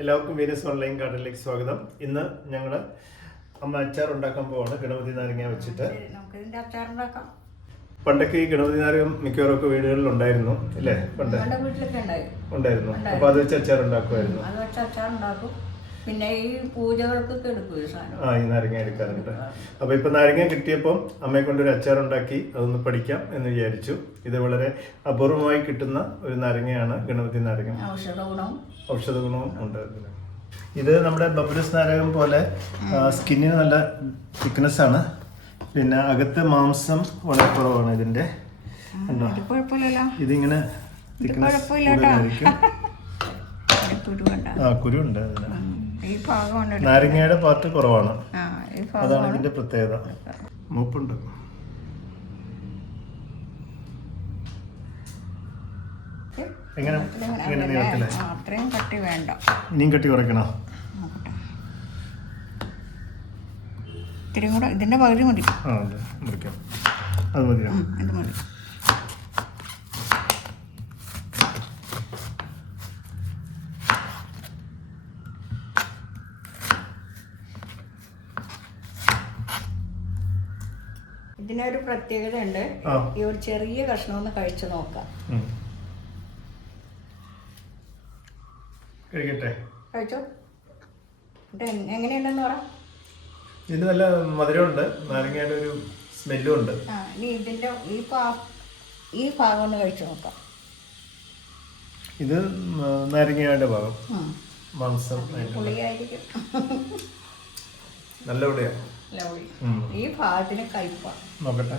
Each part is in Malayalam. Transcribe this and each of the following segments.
എല്ലാവർക്കും വീനസ് ഓൺലൈൻ ഗാർഡനിലേക്ക് സ്വാഗതം. ഇന്ന് ഞങ്ങൾ അമ്മ അച്ചാർ ഉണ്ടാക്കാൻ പോവാണ്. ഗണപതി നാരങ്ങ വെച്ചിട്ട് പണ്ടൊക്കെ ഈ ഗണപതി നാരകം മിക്കവാറൊക്കെ വീടുകളിൽ ഉണ്ടായിരുന്നു അല്ലേ? പണ്ട് ഉണ്ടായിരുന്നു. അപ്പൊ അത് വെച്ച് അച്ചാർ ഉണ്ടാക്കുമായിരുന്നു. പിന്നെ ഈ പൂജകൾക്കൊക്കെ എടുക്കും ഈ നാരങ്ങ എടുക്കാറുണ്ട്. അപ്പൊ ഇപ്പൊ നാരങ്ങ കിട്ടിയപ്പോൾ അമ്മയെ കൊണ്ടൊരു അച്ചാർ ഉണ്ടാക്കി അതൊന്ന് പഠിക്കാം എന്ന് വിചാരിച്ചു. ഇത് വളരെ അപൂർവമായി കിട്ടുന്ന ഒരു നാരങ്ങയാണ് ഗണപതി നാരങ്ങ. ഔഷധ ഗുണവും ഉണ്ട്. ഇത് നമ്മുടെ ബബുലസ് നാരകം പോലെ സ്കിന്നിന് നല്ല തിക്നെസ് ആണ്. പിന്നെ അകത്ത് മാംസം വളരെ കുറവാണ് ഇതിന്റെ. ഇതിങ്ങനെ തിക്നെസ് കൂടുതലായിരിക്കും. കുരുണ്ട് അതിന്. നാരങ്ങയുടെ പാർട്ട് കുറവാണ്, അതാണ് ഇതിന്റെ പ്രത്യേകത. മൂപ്പുണ്ട്. എങ്ങനെ നീളത്തില് ഇനിയും കട്ടി കുറയ്ക്കണോ? ഇത്തിരി കൂടെ ഇതിന്റെ പകുതി മതി. മുറിക്കാം. അത് മതിയോ? അത് മതി. ഇതിനൊരു പ്രത്യേകത ഉണ്ട്. ഈ ഒരു ചെറിയ കഷ്ണം ഒന്ന് കഴിച്ചു നോക്കാം. കഴിച്ചോ. എങ്ങനെയുണ്ടെന്ന് പറ. ഇതിന് നല്ല മധുരമുണ്ട്, നാരങ്ങയുടെ ഒരു സ്മെല്ലും ഉണ്ട്. ഇനി ഇതിന്റെ ഈ ഭാഗം ഒന്ന് കഴിച്ചു നോക്കാം. ഇത് നാരങ്ങയുടെ ഭാഗം, മാംസം പുളിയായിരിക്കും. നല്ല പുളിയാ. ഈ ഭാഗത്തിന് കയ്പ നോക്കട്ടെ.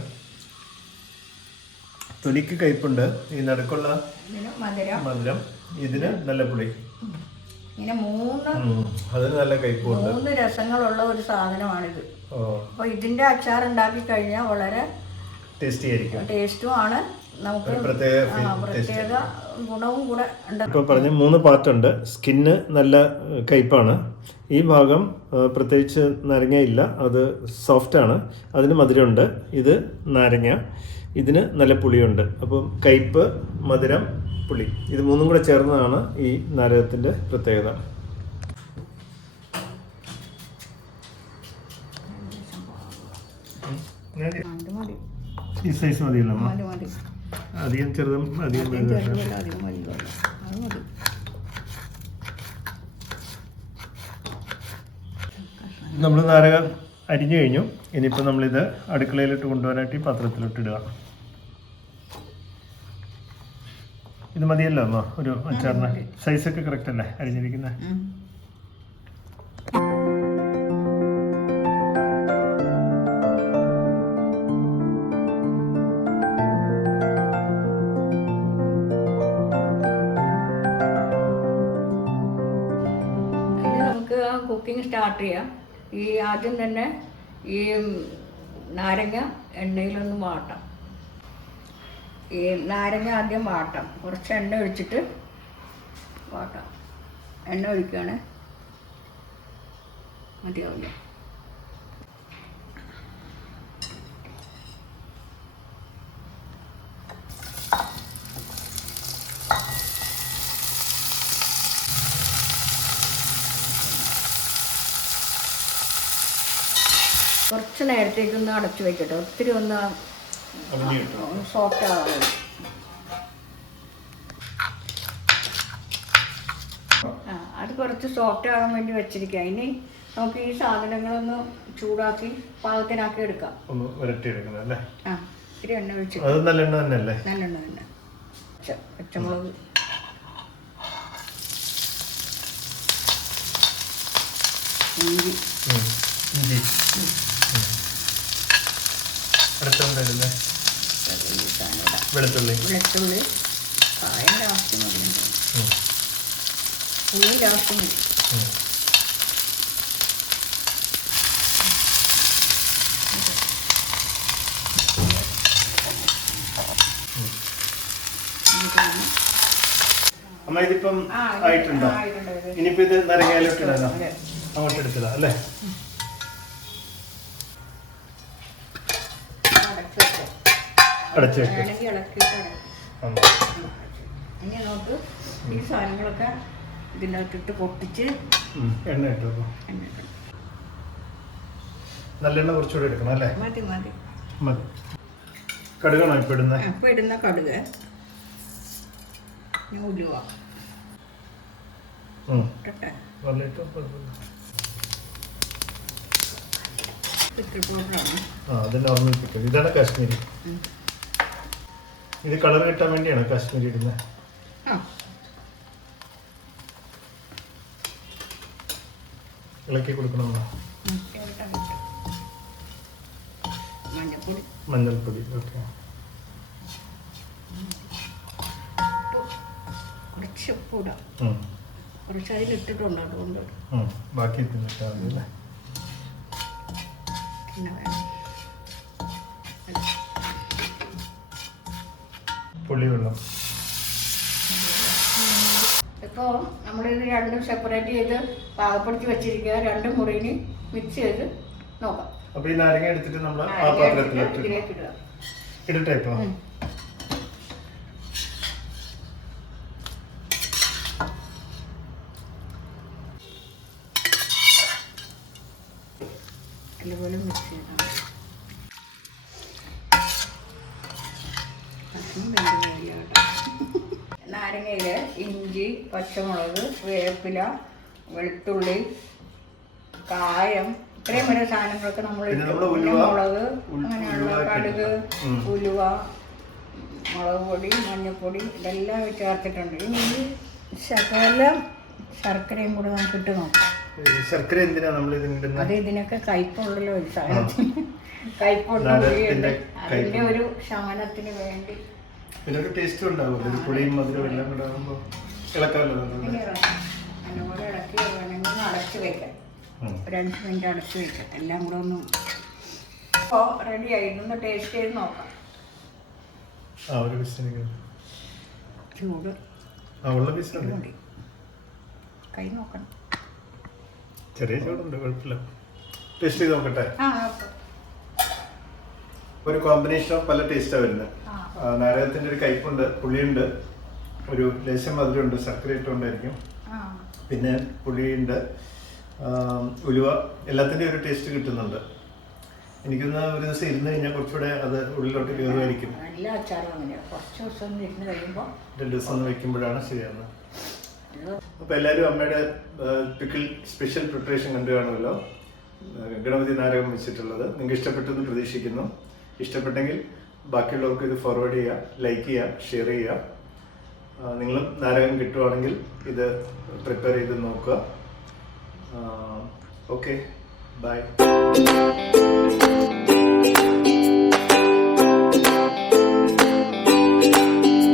തൊലിക്ക് കയ്പുണ്ട്, ഈ നടുക്കുള്ള മധുരം. ഇതിന് നല്ല പുളി. ഇങ്ങനെ അതിന് നല്ല കയ്പുണ്ട്. 3 രസങ്ങളുള്ള ഒരു സാധനമാണിത്. അപ്പൊ ഇതിന്റെ അച്ചാർ ഉണ്ടാക്കി കഴിഞ്ഞാൽ വളരെ ടേസ്റ്റി ആയിരിക്കും. ടേസ്റ്റും ആണ്. നമുക്ക് പ്രത്യേക ഗുണവും കൂടെ ഉണ്ട്. ഇപ്പൊ പറഞ്ഞ 3 പാർട്ടുണ്ട്. സ്കിന്ന് നല്ല കയ്പാണ്. ഈ ഭാഗം പ്രത്യേകിച്ച് നാരങ്ങ ഇല്ല, അത് സോഫ്റ്റ് ആണ്. അതിന് മധുരമുണ്ട്. ഇത് നാരങ്ങ, ഇതിന് നല്ല പുളിയുണ്ട്. അപ്പം കയ്പ്, മധുരം, പുളി, ഇത് 3ഉം കൂടെ ചേർന്നതാണ് ഈ നാരകത്തിന്റെ പ്രത്യേകത. ഈ സൈസ് മതിയല്ലോ? അധികം ചെറുതും അധികം നമ്മൾ നാരകം അരിഞ്ഞു കഴിഞ്ഞു. ഇനിയിപ്പോൾ നമ്മളിത് അടുക്കളയിലിട്ട് കൊണ്ടുപോകാനായിട്ട് ഈ പാത്രത്തിലിട്ടിടുക. ഇത് മതിയല്ലോ അമ്മ ഒരു അച്ചാറിന്? സൈസൊക്കെ കറക്റ്റ് അല്ലേ അരിഞ്ഞിരിക്കുന്നത്? കുക്കിംഗ് സ്റ്റാർട്ട് ചെയ്യാം. ഈ ആദ്യം തന്നെ ഈ നാരങ്ങ എണ്ണയിലൊന്ന് വാട്ടാം. ഈ നാരങ്ങ ആദ്യം വാട്ടാം. കുറച്ച് എണ്ണ ഒഴിച്ചിട്ട് വാട്ടാം. എണ്ണ ഒഴിക്കുകയാണ്. മതിയാവില്ല. കുറച്ച് നേരത്തേക്കൊന്ന് അടച്ചു വെക്കട്ടെ. ഒത്തിരി ഒന്ന് സോഫ്റ്റ് ആവുന്നു. അത് കുറച്ച് സോഫ്റ്റ് ആകാൻ വേണ്ടി വെച്ചിരിക്കാം. ഇനി നമുക്ക് ഈ സാധനങ്ങളൊന്ന് ചൂടാക്കി പാകത്തിനാക്കി എടുക്കാം. ഇത്തിരി എണ്ണ ഒഴിച്ച്. നല്ലെണ്ണ തന്നെ. പച്ചമുളക്, ഇഞ്ചി, വെളുത്തുള്ളി. കായം ലാസ്റ്റ് മതി. പുളി ലാസ്റ്റ് മതി. അമ്മ ഇതിപ്പം ആയിട്ടുണ്ടോ? ഇനിയിപ്പോ ഇത് നാരങ്ങയിലോട്ടിടാനോ? അങ്ങോട്ട് എടുത്തതാ അല്ലേ? അടച്ചു വെക്കാം. ഇനി നമുക്ക് ഈ സാധനങ്ങളൊക്കെ ഇതിൻ്റെ അകത്തിട്ട് പൊട്ടിച്ച് എണ്ണ ഇട്ടു. എണ്ണ ഇടണം. നല്ലെണ്ണ കുറച്ചുകൂടി എടുക്കണം അല്ലേ? മതി മതി മതി. കടുകാണോ ഇപ്പം ഇടുന്നത്? അപ്പം ഇടുന്ന കടുക് ഉലുവ ഇട്ടിട്ട് പിക്കിൾ പൗഡറാണ്. അത് നോർമൽ പിക്കിൾ. ഇതാണ് കാശ്മീരി. ഇത് കളർ കിട്ടാൻ വേണ്ടിയാണ് കാശ്മീരി ഇടുന്നത്. ഇളക്കി കൊടുക്കണമെന്നോ? മഞ്ഞൾപ്പൊടി മഞ്ഞൾപ്പൊടി. ഓക്കെ. കുറച്ച് ഉപ്പ് ഇടാം. കുറച്ച് അതിലിട്ടിട്ടുണ്ട്, അതുകൊണ്ട് ബാക്കി തിന്നിട്ടാൽ മതി അല്ലേ? പിന്നെ വേണം പുളിവെള്ളം. ഇപ്പോൾ നമ്മളിത് രണ്ടും സെപ്പറേറ്റ് ചെയ്ത് പാകപ്പെടുത്തി വെച്ചിരിക്കുക. രണ്ടും മുറിന് മിക്സ് ചെയ്ത് നോക്കാം. അപ്പൊ ഈ നാരങ്ങ എടുത്തിട്ട് നമ്മൾ ആ പാത്രത്തിലേക്ക് ഇതിലേക്ക് ഇടുക. ഇടട്ടെ ഇപ്പൊ? അതുപോലെ മിക്സ് ചെയ്താൽ നാരങ്ങയിൽ ഇഞ്ചി, പച്ചമുളക്, വേപ്പില, വെളുത്തുള്ളി, കായം, ഇത്രയും വലിയ സാധനങ്ങളൊക്കെ നമ്മൾ മുളക്, അങ്ങനെയുള്ള കടുക്, ഉലുവ, മുളക് പൊടി, മഞ്ഞൾപ്പൊടി ഇതെല്ലാം ചേർത്തിട്ടുണ്ട്. ഇനി ശകലം ശർക്കരയും കൂടെ നമുക്ക് ഇട്ട് നോക്കാം. ശർക്കര എന്തിനാ നമ്മൾ ഇതിന്? അത് ഇതിനൊക്കെ കയ്പുണ്ടല്ലോ ഈ സാധനത്തിന്. കയ്പുണ്ട്. അതിന്റെ ഒരു ശമനത്തിന് വേണ്ടി. പിന്നെ ഒരു ടേസ്റ്റും ഉണ്ടാവും. പുളിയും മധുരവും എല്ലാം കൂടെ ആകുമ്പോൾ ഇളക്കാമല്ലോ. അതുപോലെ ഇളക്കി വേണമെങ്കിൽ അടച്ചു വെക്കാം. ഒരു 5 മിനിറ്റ് അടച്ചു വെക്കാം. എല്ലാം കൂടെ ഒന്ന് ഇപ്പോൾ റെഡിയായി. ഇതൊന്ന് ടേസ്റ്റ് ചെയ്ത് നോക്കാം. ഒരു പീസ് ചൂട് ഉള്ള പീസ് മതി. കൈ നോക്കണം. ചെറിയ ചൂടുണ്ട്, കുഴപ്പമില്ല. ടേസ്റ്റ് ചെയ്ത് നോക്കട്ടെ. ഒരു കോമ്പിനേഷൻ ഓഫ് പല ടേസ്റ്റാണ് വരുന്നത്. നാരകത്തിൻ്റെ ഒരു കയ്പുണ്ട്, പുളിയുണ്ട്, ഒരു ലേശം മധുരമുണ്ട്, ശർക്കര ഇട്ടുകൊണ്ടായിരിക്കും, പിന്നെ പുളിയുണ്ട്, ഉലുവ, എല്ലാത്തിൻ്റെയും ഒരു ടേസ്റ്റ് കിട്ടുന്നുണ്ട്. എനിക്കൊന്ന് ഒരു ദിവസം ഇരുന്ന് കഴിഞ്ഞാൽ കുറച്ചുകൂടെ അത് ഉള്ളിലോട്ട് കയറുമായിരിക്കും. എല്ലാ അച്ചാറും അങ്ങനെയാണ്. കുറച്ച് ദിവസം ഇരുന്ന് കഴിയുമ്പോൾ 2 ദിവസം ഒന്ന് വെക്കുമ്പോഴാണ് ശരിയാകുന്നത്. അപ്പോൾ എല്ലാവരും അമ്മയുടെ പിക്കിൾ സ്പെഷ്യൽ പ്രിപ്പറേഷൻ കണ്ടു കാണുമല്ലോ. ഗണപതി നാരകം വെച്ചിട്ടുള്ളത് നിങ്ങൾക്ക് ഇഷ്ടപ്പെട്ടെന്ന് പ്രതീക്ഷിക്കുന്നു. ഇഷ്ടപ്പെട്ടെങ്കിൽ ബാക്കിയുള്ളവർക്ക് ഇത് ഫോർവേഡ് ചെയ്യുക, ലൈക്ക് ചെയ്യുക, ഷെയർ ചെയ്യുക. നിങ്ങളും നാരകം കിട്ടുവാണെങ്കിൽ ഇത് പ്രിപ്പയർ ചെയ്ത് നോക്കുക. Okay, by.